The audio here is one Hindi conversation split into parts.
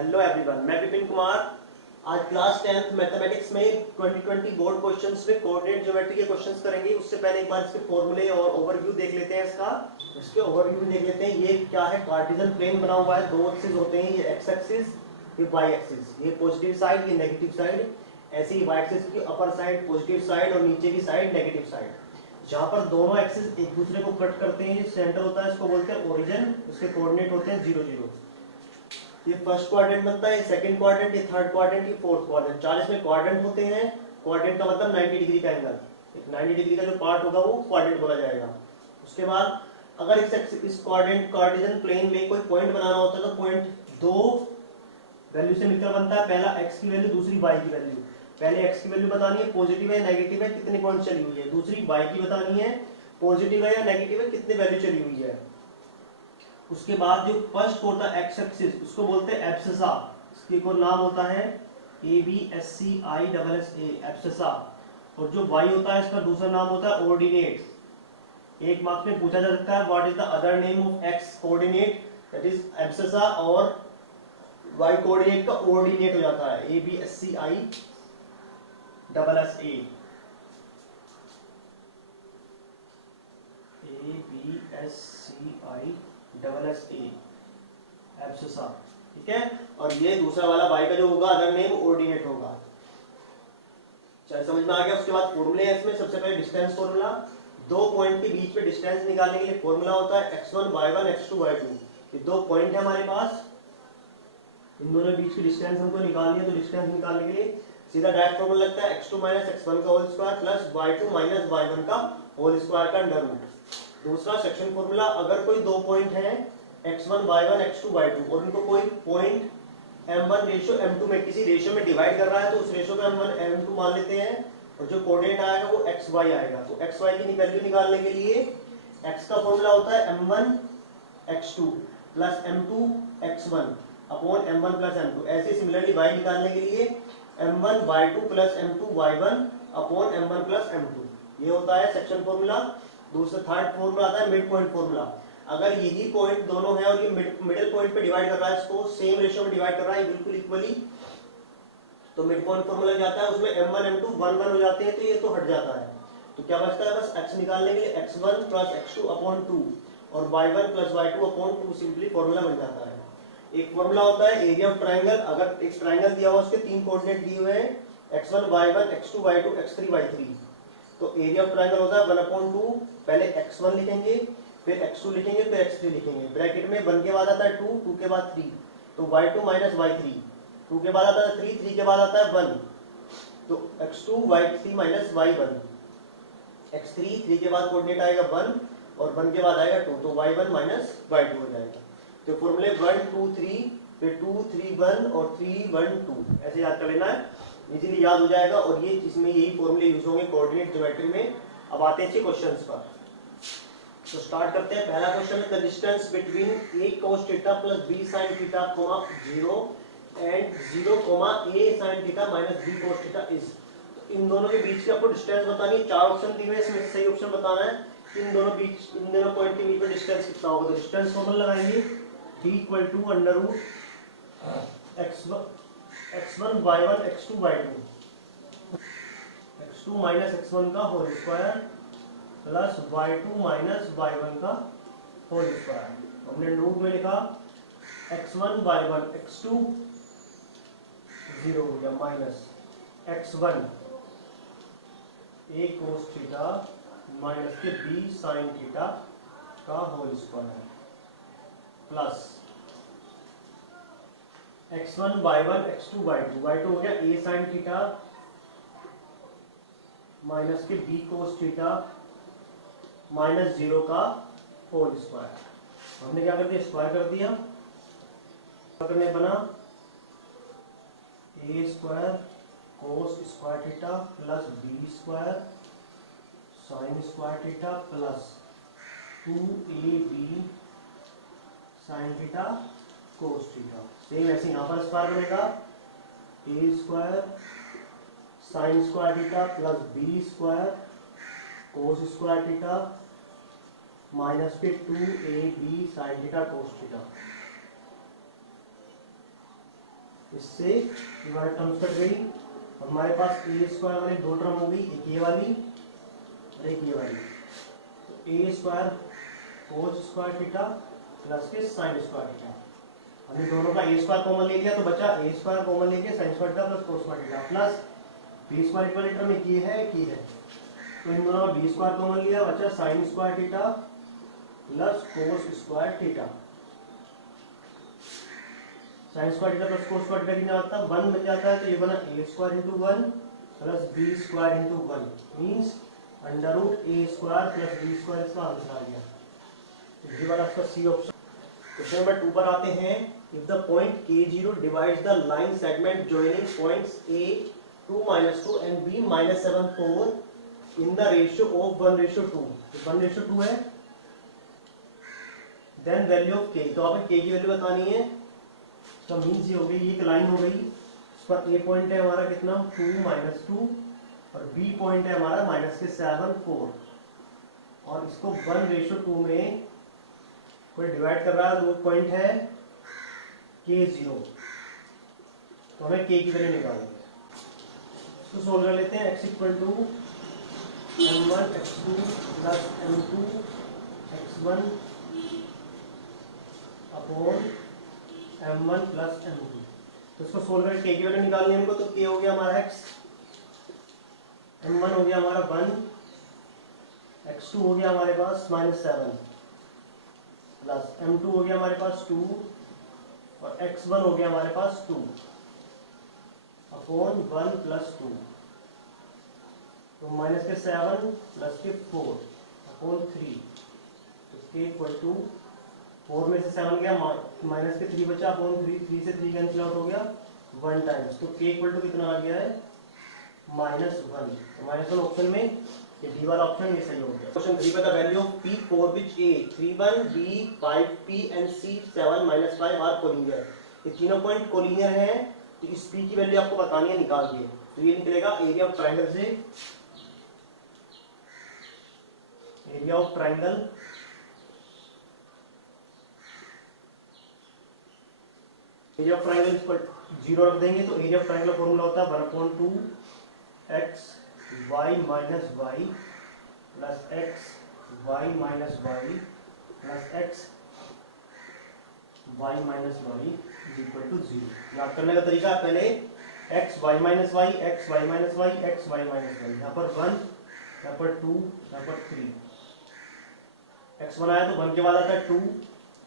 हेलो एवरीवन, मैं विपिन कुमार। आज क्लास 10th मैथमेटिक्स में 2020 बोर्ड क्वेश्चंस में कोऑर्डिनेट ज्योमेट्री के क्वेश्चंस करेंगे। उससे पहले एक बार इसके फॉर्मूले और ओवरव्यू देख लेते हैं। इसके ओवरव्यू देख लेते हैं। ये क्या है, कार्टेशियन प्लेन बना हुआ है, दो एक्सिस होते हैं, ये एक्स एक्सिस, ये वाई एक्सिस, ये पॉजिटिव साइड, ये नेगेटिव साइड। ऐसे ही वाई एक्सिस की अपर साइड पॉजिटिव साइड और नीचे की साइड नेगेटिव साइड। जहां पर दोनों एक्सिस एक दूसरे को कट करते हैं, ये सेंटर होता है, इसको बोलते हैं ओरिजिन। इसके कोऑर्डिनेट होते हैं 0 0। ये फर्स्ट क्वाड्रेंट बनता है, ये सेकंड क्वाड्रेंट, ये थर्ड क्वाड्रेंट, ये फोर्थ क्वाड्रेंट। 40 में क्वाड्रेंट होते हैं। क्वाड्रेंट का मतलब 90 डिग्री का एंगल। एक 90 डिग्री का जो पार्ट होगा वो क्वाड्रेंट बोला जाएगा। उसके बाद अगर इस क्वाड्रेंट कार्टेशियन प्लेन में कोई पॉइंट बनाना होता है तो पॉइंट दो वैल्यू से मिलकर बनता है। पहला x की वैल्यू, दूसरी y की वैल्यू। पहले x की वैल्यू बतानी है पॉजिटिव है नेगेटिव है, कितने पॉइंट चली हुई है। दूसरी y की बतानी है पॉजिटिव है या नेगेटिव है, कितने वैल्यू चली हुई है। उसके बाद जो फर्स्ट होता है एक्स एक्सिस, उसको बोलते हैं एब्सिसा। इसके को नाम होता है ABSCISSA, एब्सिसा। और जो y होता है इसका दूसरा नाम होता है ऑर्डिनेट। एक मार्क्स में पूछा जा सकता है what is the other name of x coordinate, that is abscissa, और y कोऑर्डिनेट का ऑर्डिनेट हो जाता है ABSCISSA। एब्सिसा, ठीक है। और ये दूसरा वाला y का जो होगा अदर नेम ऑर्डिनेट होगा। चल समझ में आ गया। उसके बाद फॉर्मूले हैं इसमें। सबसे पहले डिस्टेंस फॉर्मूला। दो पॉइंट के बीच में डिस्टेंस निकालने के लिए फॉर्मूला होता है x1 y1 x2 y2। ये दो पॉइंट है हमारे पास, इन दोनों के बीच की डिस्टेंस हमको निकालनी है। तो डिस्टेंस निकालने के लिए सीधा डायरेक्ट फॉर्मूला लगता है x2 x1 का whole square plus y2 y1 का होल स्क्वायर का अंडर रूट। दूसरा सेक्शन फॉर्मूला, अगर कोई दो पॉइंट है x1 y1 x2 y2 और उनको कोई पॉइंट m1 रेशियो m2 में किसी रेशियो में डिवाइड कर रहा है तो उस रेशियो को m1 m2 मान लेते हैं और जो कोऑर्डिनेट आएगा वो xy आएगा। तो xy की वैल्यू निकालने के लिए x का फॉर्मूला होता है m1 x2 plus m2 x1 upon m1 plus m2। ऐसे सिमिलरली y निकालने के लिए m1 y2 plus m2 y1 upon m1 plus m2। ये होता है सेक्शन फॉर्मूला। दूसरा थर्ड फॉर्मूला आता है मिड पॉइंट फॉर्मूला। अगर यही पॉइंट दोनों है और ये मिडिल पॉइंट पे डिवाइड कर रहा है, इसको सेम रेशियो में डिवाइड कर रहा है बिल्कुल इक्वली, तो मिड पॉइंट फॉर्मूला जाता है उसमें m1 m2 1 1 हो जाते हैं, तो ये तो हट जाता है। तो क्या बचता है, बस x निकालने के लिए x1 प्लस x2 अपॉन 2 और y1 plus y2 upon 2 simply formula बन जाता है। एक फॉर्मूला होता है एरिया ऑफ ट्रायंगल। अगर एक ट्रायंगल दिया हुआ उसके तीन कोऑर्डिनेट दिए हुए हैं x1 y1 x2 y2 x3 y3, तो एरिया ऑफ ट्रायंगल होता है 1/2। पहले x1 लिखेंगे, फिर x2 लिखेंगे, फिर x3 लिखेंगे। ब्रैकेट में 1 के बाद आता है 2, 2 के बाद 3, तो y2 माइनस y3, 2 के बाद आता है 3, 3 के बाद आता है 1, तो x2 y3 minus y1, x3 3 के बाद कोऑर्डिनेट आएगा 1 और 1 के बाद आएगा 2, तो y1 माइनस y2 हो जाएगा। तो फॉर्मूले 1 2 3, फिर 2 3 1 और 3 1 2 ऐसे याद कर लेना है, इजीली याद हो जाएगा। और ये इसमें यही फॉर्मूले यूज होंगे कोऑर्डिनेट ज्योमेट्री में। अब आते हैं क्वेश्चंस पर। तो स्टार्ट करते हैं। पहला क्वेश्चन है the distance between a cos theta plus b sin theta 0 and 0 a sin theta minus b cos theta is. इन दोनों के बीच की आपको डिस्टेंस बतानी है। चार ऑप्शन दिए हैं, इसमें सही ऑप्शन बताना है कि इन दोनों पॉइंट के बीच में डिस्टेंस कितना होगा। तो डिस्टेंस फॉर्मूला लगाएंगे d = under x1 y1 x2 y2, x2 minus x1 का whole square plus y2 minus y1 का होल स्क्वायर। हमने नोट में लिखा x1 y1 x2 0 हो गया minus x1 a cos theta minus के b sin थीटा का whole square plus x1 y1 x2 y2, y2 हो गया a sin थीटा माइनस के b cos थीटा माइनस 0 का होल स्क्वायर। हमने क्या कर दिया, स्क्वायर कर दिया। करने बना a square cos square theta plus b square sine square theta plus 2ab sine theta cos theta. Same ऐसे यहाँ पर स्क्वायर बनेगा a square sine square theta plus b square cos square theta minus के 2ab sine theta cos theta. इससे ये वाली टर्म्स कट गई और हमारे पास ए स्क्वायर वाली दो टर्म हो गई, एक ये वाली और एक ये वाली। तो A square cos square theta plus के साइन स्क्वायर थीटा, हमने दोनों का ए स्क्वायर कॉमन ले लिया तो बचा ए स्क्वायर कॉमन लेके sine square theta plus cos square theta plus B square वाली टर्म एक ये है, एक ये है, तो इन दोनों का बी स्क्वायर कॉमन लिया, बचा sign square theta plus cos square theta. Sign square theta plus cos square theta कितना आता है, 1 बन जाता है, तो ये बना A square into 1 plus B square into 1 means under root A square plus B square, इसका आंसर आ गया। तो ये वाला इसका सी ऑप्शन। क्वेश्चन नंबर 2 पर आते हैं। If the point K0 divides the line segment joining points A 2 -2 and B -7 4 in the ratio of 1:2, 1:2 है, देन वैल्यू ऑफ K, तो आपको K की वैल्यू बतानी है। तो मीन्स ये हो गई, ये एक लाइन हो गई, इस पर A पॉइंट है हमारा कितना 2 -2 और B पॉइंट है हमारा -7 4 और इसको 1:2 में कोई डिवाइड कर रहा है, वो पॉइंट है K0, तो हमें K की वैल्यू निकालनी है। तो सोल्व कर लेते हैं। x = m1 x2 plus m2 x1 upon m1 plus m2। तो इसको सोल्व करके k की वैल्यू निकालनी है हमको। तो k हो गया हमारा x, m1 हो गया हमारा 1, x2 हो गया हमारे पास -7 प्लस m2 हो गया हमारे पास 2 और x1 हो गया हमारे पास 2 अपॉन 1 प्लस 2, तो माइनस के 7 प्लस के 4 अपॉन 3, तो k = 4 में से 7 गया, माइनस के 3 बचा अपॉन 3, 3 से 3 कैंसिल आउट हो गया 1 टाइम्स, तो k = कितना आ गया है -1। तो -1 ऑप्शन में ये डी वाला ऑप्शन ये सही हो गया। क्वेश्चन 3 पर the value of p for which a 3 1 b 5 p and c 7 -5 are collinear. ये तीनों पॉइंट कोलिनियर हैं, तो इस p की वैल्यू आपको बतानी है, निकाल दिए। तो ये निकलेगा एरिया ऑफ ट्रायंगल से, area of triangle area of triangle पर 0 रख देंगे, तो एरिया ऑफ ट्रायंगल फॉर्मूला होता है 1/2 x y minus y plus x y minus y plus x y minus y equal to 0। याद करने का तरीका पहले x y minus y x y minus y x y minus y, यहाँ पर 1, यहाँ पर 2, यहाँ पर 3, x1 आया तो 1 के बाद आता है 2,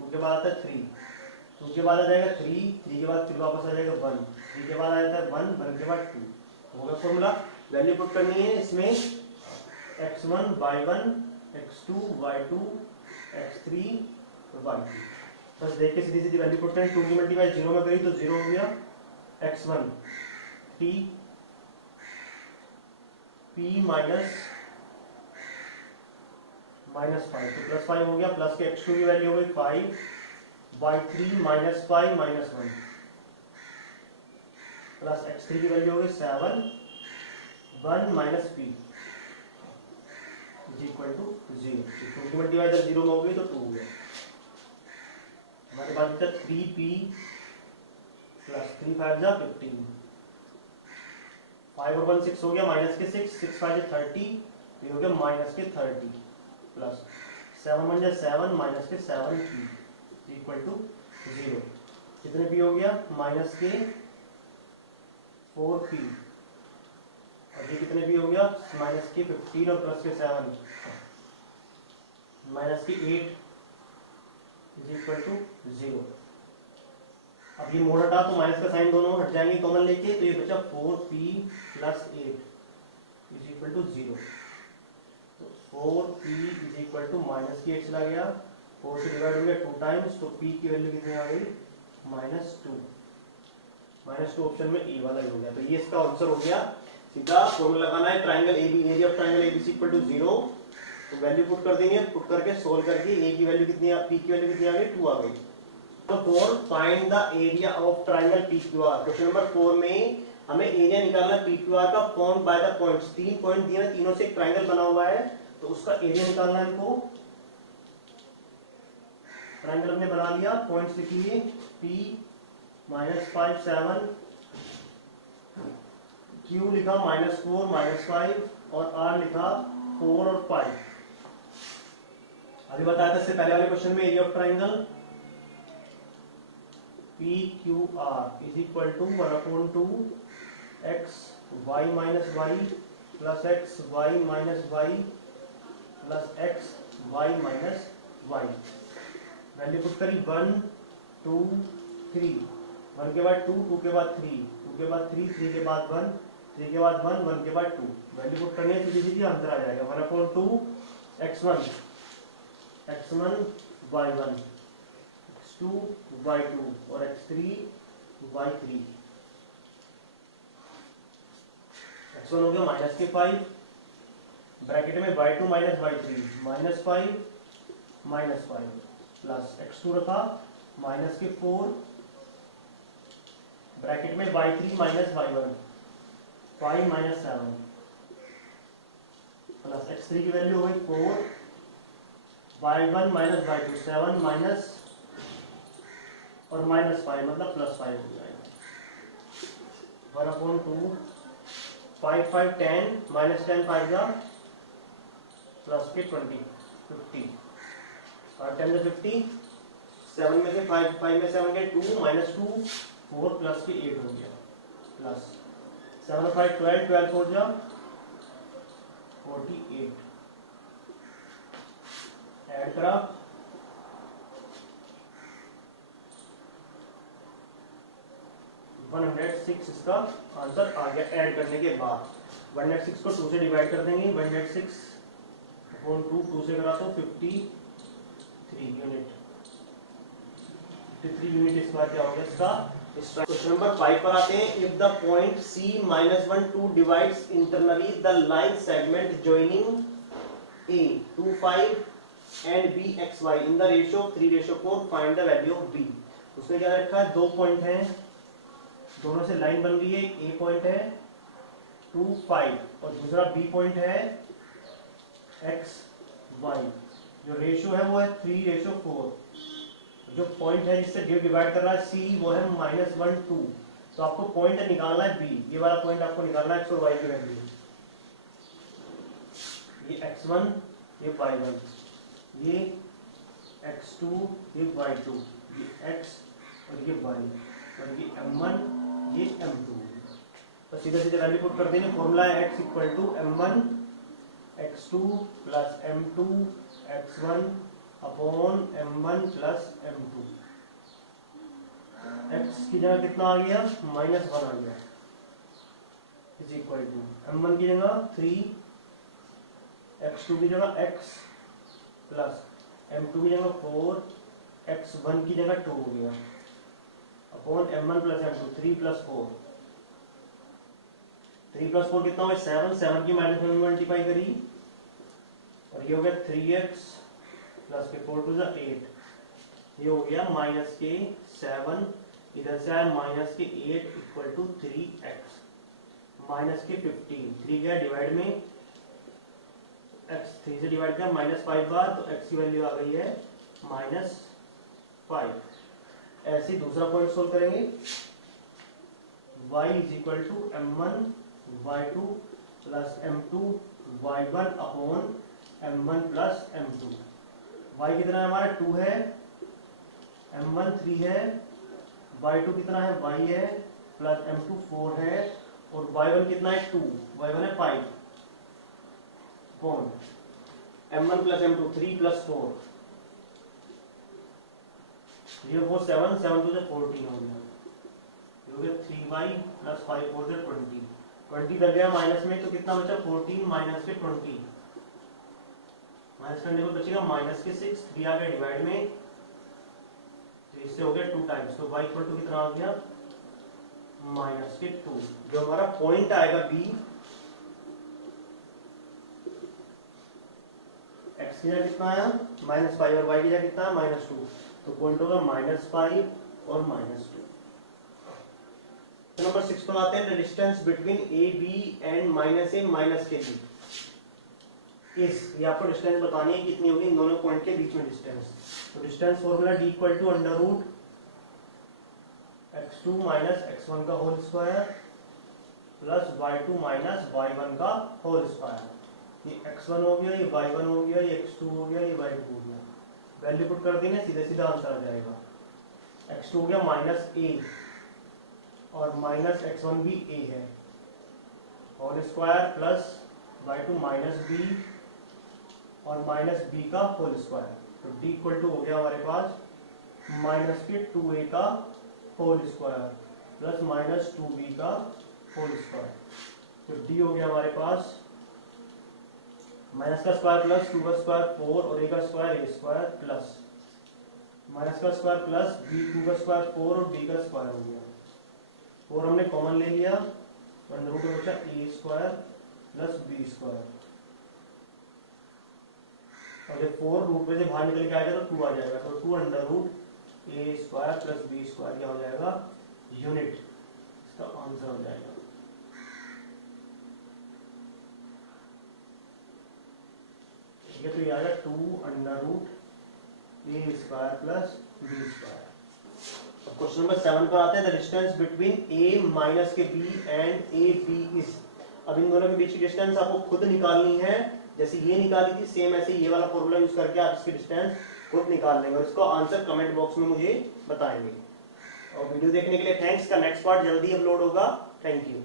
2 के बाद आता है 3, 2 के बाद आ जाएगा 3, 3 के बाद फिर वापस आ जाएगा 1, 3 के बाद आ जाता है 1, 1 के बाद 2, होगा फॉर्मूला। वैल्यू पुट करनी है इसमें x1 y1 x2 y2 x3 y3, बस देख के सीधी सीधी वैल्यू पुट करें। 2 की मल्टीप्लाई 0 में करी तो 0 हो गया, x1 t p माइनस -5 तो +5 हो गया, प्लस के x2 की वैल्यू हो गई 5 y3 -5 -1 प्लस x3 की वैल्यू हो गई 7 1 माइनस p इक्वल टू 0। 2 की मल्टीप्लाई जब 0 में हो गई तो 2 हो गया, हमारे पास बचा 3p प्लस 3 5 जा 15, 5 और 1 6 हो गया, माइनस के 6 6 5 30, ये हो गया माइनस के 30 प्लस 7 1 जा 7 माइनस के 7p इक्वल टू 0। कितने p हो गया माइनस के 4p और ये कितने भी हो गया माइनस के 15 और प्लस के 7 माइनस के 8 इक्वल टू 0। अब ये मोड़ हटा तो माइनस का साइन दोनों हट जाएंगे कॉमन लेके, तो ये बचा 4p प्लस 8 इक्वल टू 0। तो 4p इक्वल टू माइनस के 8 चला गया, 4 से डिवाइड हो गया 2 टाइम्स, तो p की वैल्यू कितनी आ गई -2। -2 ऑप्शन में ए वाला ही हो गया। तो ये इसका आंसर हो गया। सीधा फॉर्मूला लगाना है triangle AB, area of triangle ABC equal to 0, तो वैल्यू पुट कर देंगे, पुट करके सोल्व करके a की वैल्यू कितनी p की वैल्यू कितनी आ गई 2 आ गई। तो 4 find the area of triangle PQR। Question number 4 में हमें एरिया निकालना है PQR का form by the points. 3 point दिए हैं, तीनों से एक ट्रायंगल बना हुआ है, तो उसका एरिया निकालना है हमको। ट्रायंगल हमने बना लिया, पॉइंट्स लिख लिए P -5 7, Q लिखा -4 -5 और R लिखा 4 और 5। अभी बताया था इससे पहले वाले क्वेश्चन में area of triangle PQR is equal to 1/2 x y minus y plus x y minus y plus x y minus y. Value put करी 1 2 3, 1 के बाद 2, 2 के बाद 3, 2 के बाद 3, 3 के बाद 1, 3 के बाद 1, 1 के बाद 2। वैल्यू पुट करनी है सीधी सीधी आंसर आ जाएगा 1/2 x1 y1 x2 y2 और x3 y3। x1 हो गया -5 ब्रैकेट में y2 minus y3 -5 plus x2 रखा -4 ब्रैकेट में y3 minus y1 5 7 plus x3 की वैल्यू हो गई 4 y1 माइनस y2 7 माइनस और -5 मतलब +5 हो जाएगा 1/2 5 5 10 -10 5 जा प्लस के 20 50 और 10 से 50 7 में से 5 में 7 के 2 -2 4 प्लस के 8 हो गया प्लस 7 और 5 12 12 4 जा 48 ऐड करा 106 इसका आंसर आ गया ऐड करने के बाद। 106 को 2 से डिवाइड कर देंगे 106 अपॉन 2 से करा तो 53 यूनिट 53 यूनिट इसका क्या हो गया इसका। क्वेश्चन नंबर 5 पर आते हैं। If the point C -1 2 divides internally the line segment joining A 2 5 and B x y in the ratio 3:4 find the value of B। उसने क्या रखा है, दो पॉइंट हैं, दोनों से लाइन बन रही है। A पॉइंट है 2 5 और दूसरा B पॉइंट है x y। जो रेशियो है वो है 3:4। जो पॉइंट है जिससे डिवाइड कर रहा है C वो है -1 2। तो आपको पॉइंट निकालना है B। ये वाला पॉइंट आपको निकालना है x और y की वैल्यू। ये x1 ये y1 ये x2 ये y2 ये x और ये y और ये m1 ये m2। तो सीधे सीधे वैल्यू पुट कर देंगे। फॉर्मूला है x = m1 x2 plus m2 x1 upon m1 plus m2। x की जगह कितना आ गया -1 आ गया इज इक्वल टू m1 की जगह 3 x2 की जगह x प्लस m2 की जगह 4 x1 की जगह 2 हो गया upon m1 plus m2 3 plus 4 कितना हो गया 7 7 की माइनस में मल्टीप्लाई करी और ये हो गया 3x प्लस के 4 2 8। ये हो गया -7 इधर से आया -8 इक्वल टू 3x -15 3 गया डिवाइड में x 3 से डिवाइड किया -5 बार तो x की वैल्यू आ गई है -5। ऐसे दूसरा पॉइंट सोल्व करेंगे। y = m1 y2 plus m2 y1 upon m1 plus m2। y कितना है हमारा 2 है, m1 3 है, y2 कितना है y है प्लस m2 4 है और y1 कितना है 2 y1 है 5 upon m1 plus m2 3 plus 4 ये 4 7 7 2 से 14 हो गया। ये हो गया 3y प्लस 5 4 से 20 20 लग गया माइनस में तो कितना बचा 14 माइनस के 20 माइनस करने को बचेगा -6 3 आ गया डिवाइड में तो इससे हो गया 2 टाइम्स तो y = कितना आ गया -2। जो हमारा पॉइंट आएगा B x की जगह कितना आया -5 और y की जगह कितना है -2 तो पॉइंट होगा -5 और -2। नंबर 6 पर आते हैं। The distance between a b and -a minus के बी इस ये आपको डिस्टेंस बतानी है कितनी होगी इन दोनों पॉइंट के बीच में डिस्टेंस। तो distance formula d = x2 minus x1 का whole square plus y2 minus y1 का होल स्क्वायर। ये x1 हो गया, ये y1 हो गया, ये x2 हो गया, ये y2 हो गया। वैल्यू पुट कर दी ना, सीधे सीधा आंसर आ जाएगा। x2 हो गया माइनस a और माइनस x1 भी a है, whole square plus y2 minus b और माइनस b का होल स्क्वायर। तो d इक्वल टू हो गया हमारे पास माइनस के 2a का whole square plus minus 2b का होल स्क्वायर। तो d हो गया हमारे पास माइनस का स्क्वायर प्लस 2 का स्क्वायर 4 और a का square a square plus minus का स्क्वायर प्लस b 2 का स्क्वायर 4 और b का स्क्वायर हो गया। 4 हमने कॉमन ले लिया तो अंडर रूट में बचा a square plus b square. और ये 4 रूट में से बाहर निकल के आएगा तो 2 आ जाएगा, तो 2 under root a square plus b square क्या हो जाएगा, यूनिट। इसका आंसर हो जाएगा। ठीक है, तो ये आएगा 2 under root a square plus b square. Question number 7 पर आते हैं। The distance between a minus के b and a b is. अब इन दोनों के बीच की डिस्टेंस आपको खुद निकालनी है, जैसे ये निकाली थी सेम ऐसे ये वाला फॉर्मूला यूज करके आप इसकी डिस्टेंस खुद निकाल लेंगे और इसको आंसर कमेंट बॉक्स में मुझे बताएंगे। और वीडियो देखने के लिए थैंक्स। का नेक्स्ट पार्ट जल्दी अपलोड होगा। Thank you.